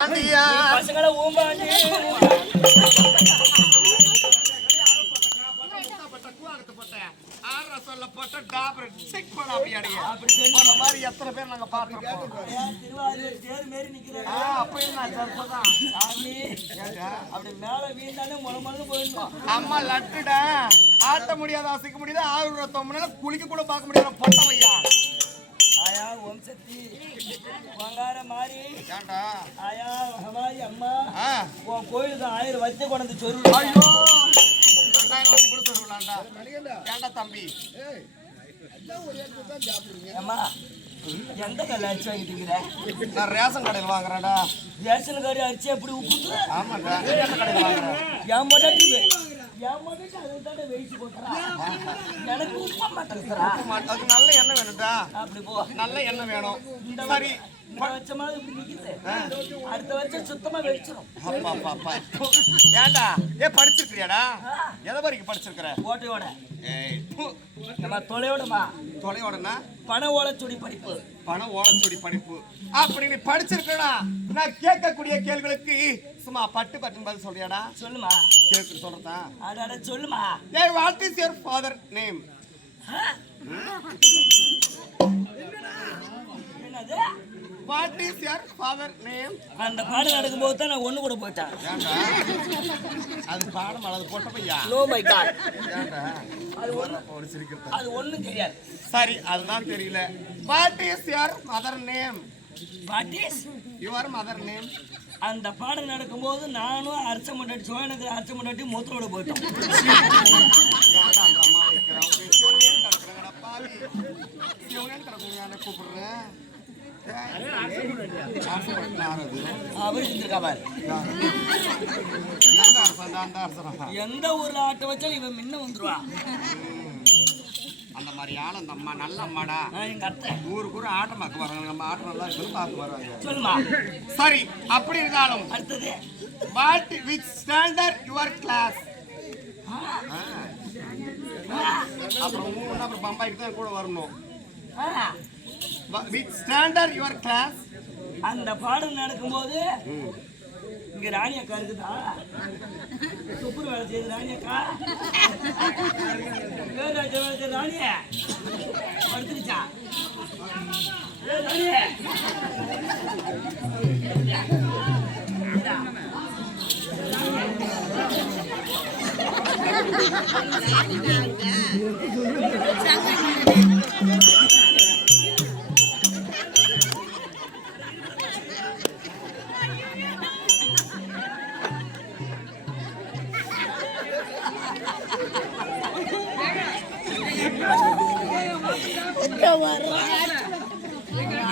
பசங்களை ஊம்பாண்டி சொல்லப்பட்ட டாபர் செக் பண்ண அப்படி மாதிரி எத்தனை பேர் நாங்க பாத்துறோம். திருவாரூர் தேர் மாரி நிக்கிறேன். அப்படி நான் சொல்றதான் அப்படி மேல வீண்டானே முளமளந்து போயிடணும். அம்மா லட்டுடா ஆட்ட முடியாத அசைக்க முடியாத 6 மணி நேரம் குளிக்க கூட பார்க்க முடியாத பொட்டவையா ஆயா ஓம் சக்தி வங்கார மாறி ஏண்டா ஆயா ஹவாய் அம்மா உன் கோயிலுக்கு 1000 வச்சு கொண்டு சொல்லு. ஐயோ 2000 வச்சு கூட சொல்லலாம்டா. ஏண்டா தம்பி அம்மா எந்த கல்ல அரிசி வாங்கிட்டீங்க? நான் ரேஷன் கடையில் வாங்குறேன்டா. ரேஷன் கடை அரிசி எப்படி உப்புது? ஆமாண்டா ரேஷன் கடையில் வாங்குறேன். என் பொண்டாட்டி அதை தானே வெயிச்சு போட்டுறா. எனக்கு உப்ப மாட்டேங்கிறா. அதுக்கு நல்ல எண்ணெய் வேணும்டா. அப்படி போ. நல்ல எண்ணெய் வேணும். சரி இந்த வருஷமாவது இப்படி நிக்குது. அடுத்த வருஷம் சுத்தமா வெடிச்சிடும். ஏண்டா படிச்சிருக்கிறியாடா? எதை வரைக்கும் படிச்சிருக்கிற? ஓட்டையோட நம்ம தொலையோடமா தொலையோடனா பண ஓலைச்சுடி படிப்பு. பண ஓலைச்சுடி படிப்பு அப்படி நீ படிச்சிருக்கா? நான் கேட்கக்கூடிய கேள்விகளுக்கு சும்மா பட்டு பட்டுன்னு பதில் சொல்றியாடா? சொல்லுமா. கேட்கு சொல்றதா? அட சொல்லுமா. ஏய் what is your father name? என்னது? What is your father name? அந்த பாடம் நடக்கும்போது தான் நான் ஒண்ணு கூட போயிட்டேன். ஏண்டா அது பாடம் அது போட்ட பையா. No my God. ஏண்டா அது ஒண்ணும் தெரியாது. சரி அதுதான் தெரியல. What is your mother name? What is your mother name? அந்த பாடம் நடக்கும்போது நானும் அர்ச்ச முன்னாடி சோழனுக்கு அர்ச்ச முன்னாடி மூத்தரோட போயிட்டோம். ஏண்டா அந்த அம்மா வைக்கிறவங்க சிவனேன்னு கிடக்குறாங்கடா பாவி. சிவனேன்னு கிடக்குறாங்க கூப்பிடுறேன். எந்த ஊர்ல ஆட்ட வச்சாலும் இவன் முன்ன வந்துருவா. அந்த மாதிரி ஆள் அந்த அம்மா நல்ல அம்மாடா. எங்க அத்தை ஊருக்கு கூட ஆட்டம் பார்க்க வராங்க. நம்ம ஆட்டம் நல்லா இருக்கு பார்க்க வராங்க. சொல்லுமா. சரி அப்படி இருந்தாலும் அடுத்தது what which standard your class? அப்புறம் பம்பாய்க்கு தான் கூட வரணும். Which standard your class? அந்த பாடம் நடக்கும்போது இங்க ராணி அக்கா இருக்குதா? துப்புரு வேலை செய்யுது ராணி அக்கா. வேலை செய்ய ராணிய படுத்துருச்சா?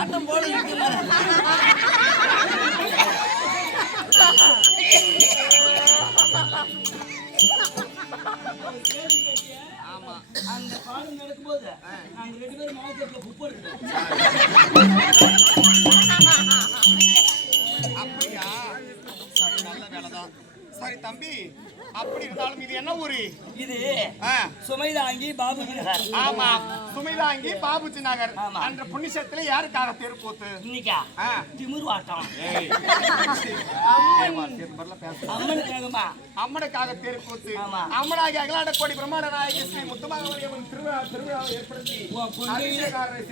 ஆட்டம் போல ஆமா அந்த பாடம் நடக்கும்போது நாங்க 2 பேரும் மார்க்கெட்ல உப்பு எடுக்கிறோம். அப்படியா? சரி நல்ல வேலைதான். சரி தம்பி அப்படி இருந்தாலும் இது என்ன ஊரு? இது சுமைதாங்கி பாபுஜி நகர். ஆமா சுமைதாங்கி பாபுஜி நகர். அந்த புண்ணியத்துல யாருக்காக தெருக்கூத்து? இன்னைக்கா திமிர்வாட்டம். அம்மனுக்காகமா? அம்மனுக்காக தெருக்கூத்து. அம்மனாகி அகலாட கோடி பிரம்மாண்ட நாயகி ஸ்ரீ முத்துமாகவரியம்மன் திருவிழா ஏற்படுத்தி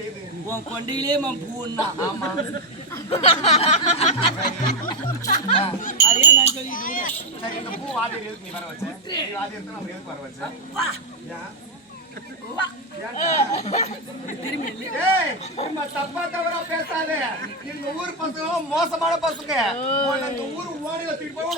செய்து உன் கொண்டையிலே பூன்னா. ஆமா அதே நான் சொல்லிட்டு. சரி இந்த பூ வாதிரி எதுக்கு நீ வர வச்ச? வாதிரி எடுத்து நம்ம எதுக்கு வர வச்ச? தப்பா தவறா பேசாத. இந்த ஊர் பசங்க மோசமான பசங்க. இந்த ஊர் ஓடில தூக்கி போய்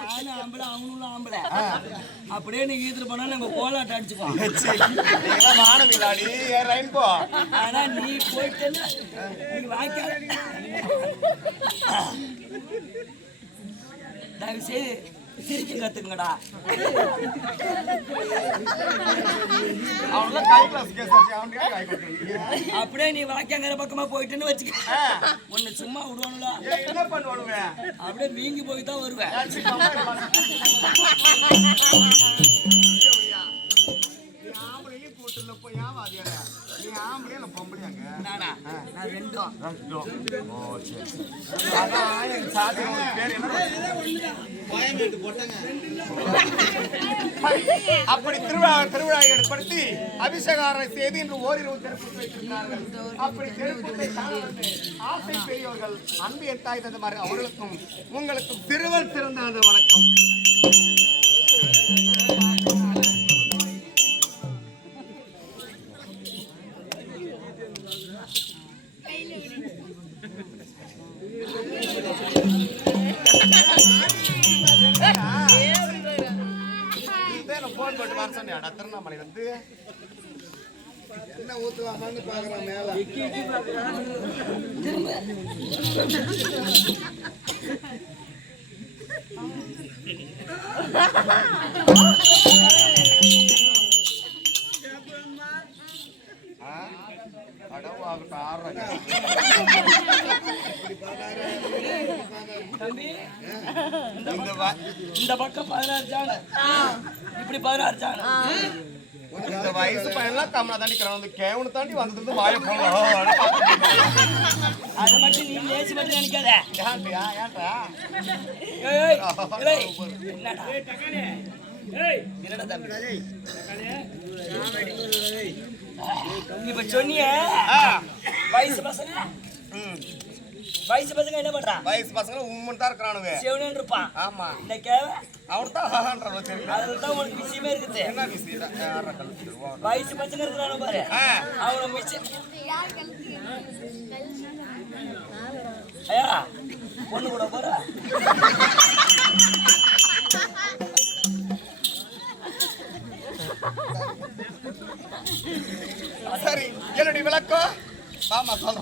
நானும் ஆம்பளை அவனும் ஆம்பளை. அப்படியே நீங்க ஈத்துல போனா நாங்க கோலாட்டம் அடிச்சுக்கோம். வானவில்லாடி ரெயின்போ. ஆனா நீ போயிட்டேன்னா நீ வாய்க்கா தயவு செய்து சிரிக்க கத்துங்கடா. அப்படியே நீ வாக்கியாங்கிற பக்கமா போயிட்டுன்னு வச்சுக்க. உன்னை சும்மா விடுவானுல என்ன பண்ணுவானுங்க? அப்படியே வீங்கி போய் தான் வருவேன். போட்டுல போய் வாதியாரா நீ ஆம்பளையா இல்ல பொம்பளையாங்க நானா நான் ரெண்டும் ஓ சரி அதான் என் சாதி பேர் என்ன அப்படி திருவிழா ஏற்படுத்தி அபிஷேகாரை செய்து இன்று ஓரிரவு தெருப்பு வைத்திருக்கிறார்கள். அப்படி தெருப்புத்தை காண வந்து ஆசை பெரியவர்கள் அன்பு என் தாய் தந்தமாறு அவர்களுக்கும் உங்களுக்கும் திருவள் சிறந்த வணக்கம். போன் போட்டு வர சொன்னியாடா திருவண்ணாமலை வந்து என்ன ஊத்துவாமான்னு பாக்குறான் மேல இந்த பக்கம் 16 ஜான் இப்படி 16 ஜான் இந்த வயசு பையன்லாம் கம்மனா தாண்டி வந்து கேவனு தாண்டி வந்தது வாய போலாம் அது மட்டும் நீ லேசி மட்டும் நினைக்காத. ஏன்டா ஏன்டா என்னடா என்னடா தம்பி இப்ப சொன்னிய வயசு பசங்க என்ன பண்றான்? வயசு பசங்க உம்மன் தான் இருக்கிறானுங்க செவனன் இருப்பான். ஆமா இந்த கேவ அவன் தான் ஹாஹான்றவன் தெரியும். அதுதான் உனக்கு விஷயமே இருக்குது. என்ன விஷயம்? யாரா கழுத்துருவா வயசு பசங்க இருக்கிறானு பாரு அவன மிச்சம் ஐயா பொண்ணு கூட போற சரி என்னுடைய விளக்கம் ஆமா சொல்ல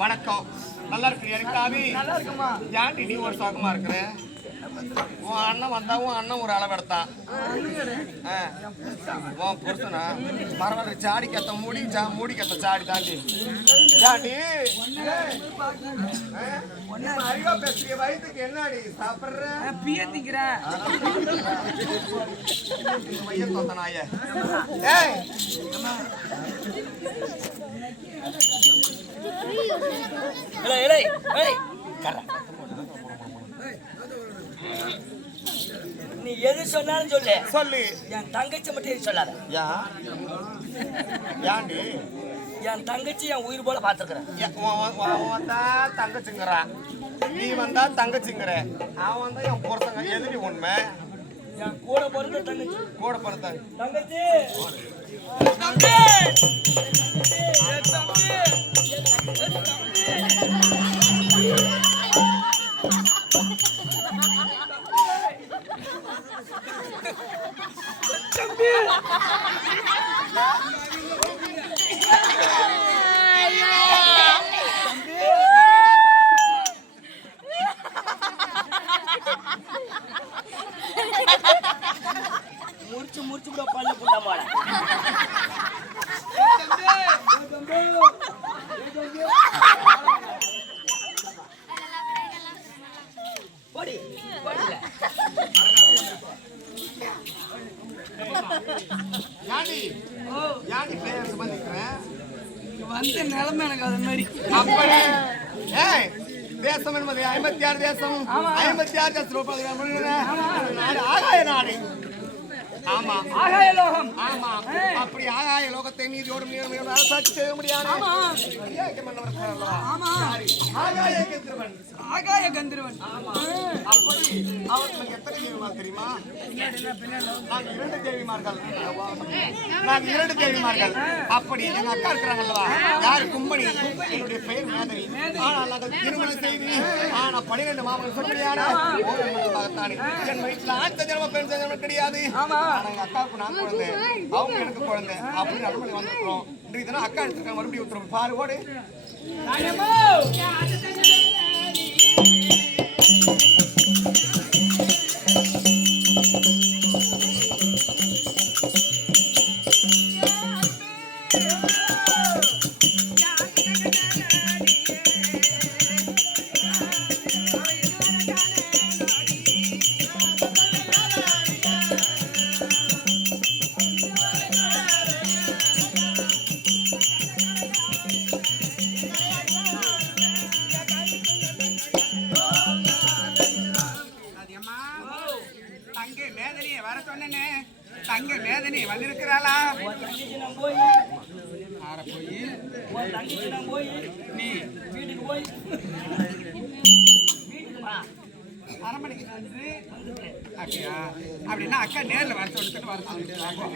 வணக்கம். நல்லா இருக்கு எனக்காவி நல்லா இருக்குமா? ஏன்டி நீ ஒரு சோகமா இருக்கிற? உன் அண்ணன் வந்தா உன் அண்ணன் ஒரு அளவு எடுத்தான். உன் புருஷனா பரவாயில்ல சாடிக்கத்த மூடிக்கத்த சாடி தாண்டி சாடி அறிவா பேசுறிய வயிற்றுக்கு என்னடி சாப்பிடுற பியத்திக்கிற வைய தோத்தனாய ஏய் நீ எது சொன்னாலும் சொல்லு சொல்லு. என் தங்கச்சி மட்டும் எது சொல்லாத. ஏன்டி என் தங்கச்சி என் உயிர் போல பாத்துக்கிறேன். வந்தா தங்கச்சிங்கிறான் நீ வந்தா தங்கச்சிங்கிற அவன் வந்தா என் பொறுத்தங்க எதிரி உண்மை என் கூட பிறந்த தங்கச்சி கூட பிறந்தாங்க தங்கச்சி முடிச்சு கூட பல்ல போட்டா போல போடி போடல யாடி யாடி பேர் சம்பந்திக்கிறேன் வந்த நிலைமை எனக்கு அது மாதிரி அப்படி ஏய் தேசம் என்பது 56 தேசம் 56 தேசம் நாடு ஆகாய நாடு ஆமா ஆகாய லோகம். ஆமா அப்படி ஆகாய லோகத்தை நீதியோடு அரசாட்சி செய்ய முடியாது. ஆமா ஆமா ஆகாய கந்திரவன். ஆகாய கந்தர்வன். ஆமா அப்படி அவர்களுக்கு எத்தனை தேவிமார் தெரியுமா? நாங்க 2 தேவிமார்கள். அப்படி எங்க அக்கா இருக்கிறாங்கல்வா, யாரு கும்பனி, என்னுடைய பெயர் மேதனி. ஆனால் நாங்கள் திருமணம் செய்து 12 மாமன் சொல்லியான என் வயிற்றுல ஆண்ட ஜென்ம பெண் ஜென்மம் கிடையாது. ஆனா எங்க அக்காவுக்கு நான் குழந்தை, அவங்க எனக்கு குழந்தை. அப்படி நடுமணி வந்துருக்கோம். இன்றைக்கு தானே அக்கா எடுத்துருக்காங்க, மறுபடியும் உத்தரவு பாரு ஓடு. தங்க மேதனி வந்திருக்கிறாளா? நீ வீட்டுக்கு போய் அரமனைக்கு வந்து அப்படியா? அப்படின்னா அக்கா நேர்ல வர சொல்லிட்டு வர சொல்லிட்டு அக்கா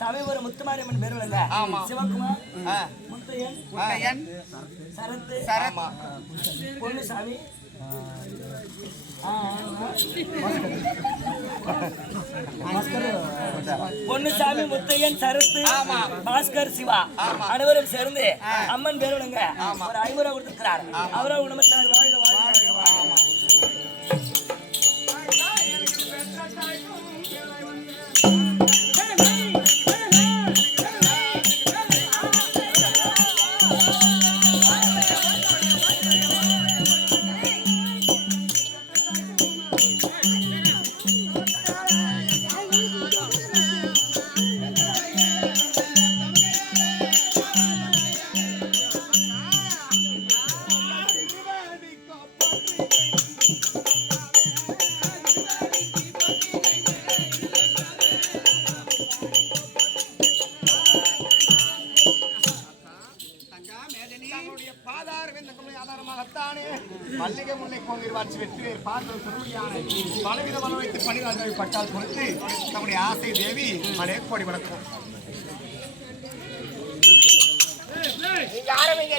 சமயபுரம் முத்துமாரியம்மன் பேர் இல்ல, சிவகுமார், முத்தையன், சரத், பொன்னுசாமி, பொன்னுசாமி, முத்தையன், சரத்து, பாஸ்கர், சிவா அனைவரும் சேர்ந்து அம்மன் பேர் ஒரு 500 ரூபாய் கொடுத்திருக்கிறார். அவரை உணமத்தார் வாழ்க வாழ்க. மல்லிகை முல்லை கொண்டிருவாட்சி வெற்றி பார்த்து சொல்லுடியான பலவித மனம் வைத்து பணியாளர்கள் பட்டால் பொறுத்து நம்முடைய ஆசை தேவி மலையக்கோடி வணக்கம். நீங்க ஆரம்பிங்க.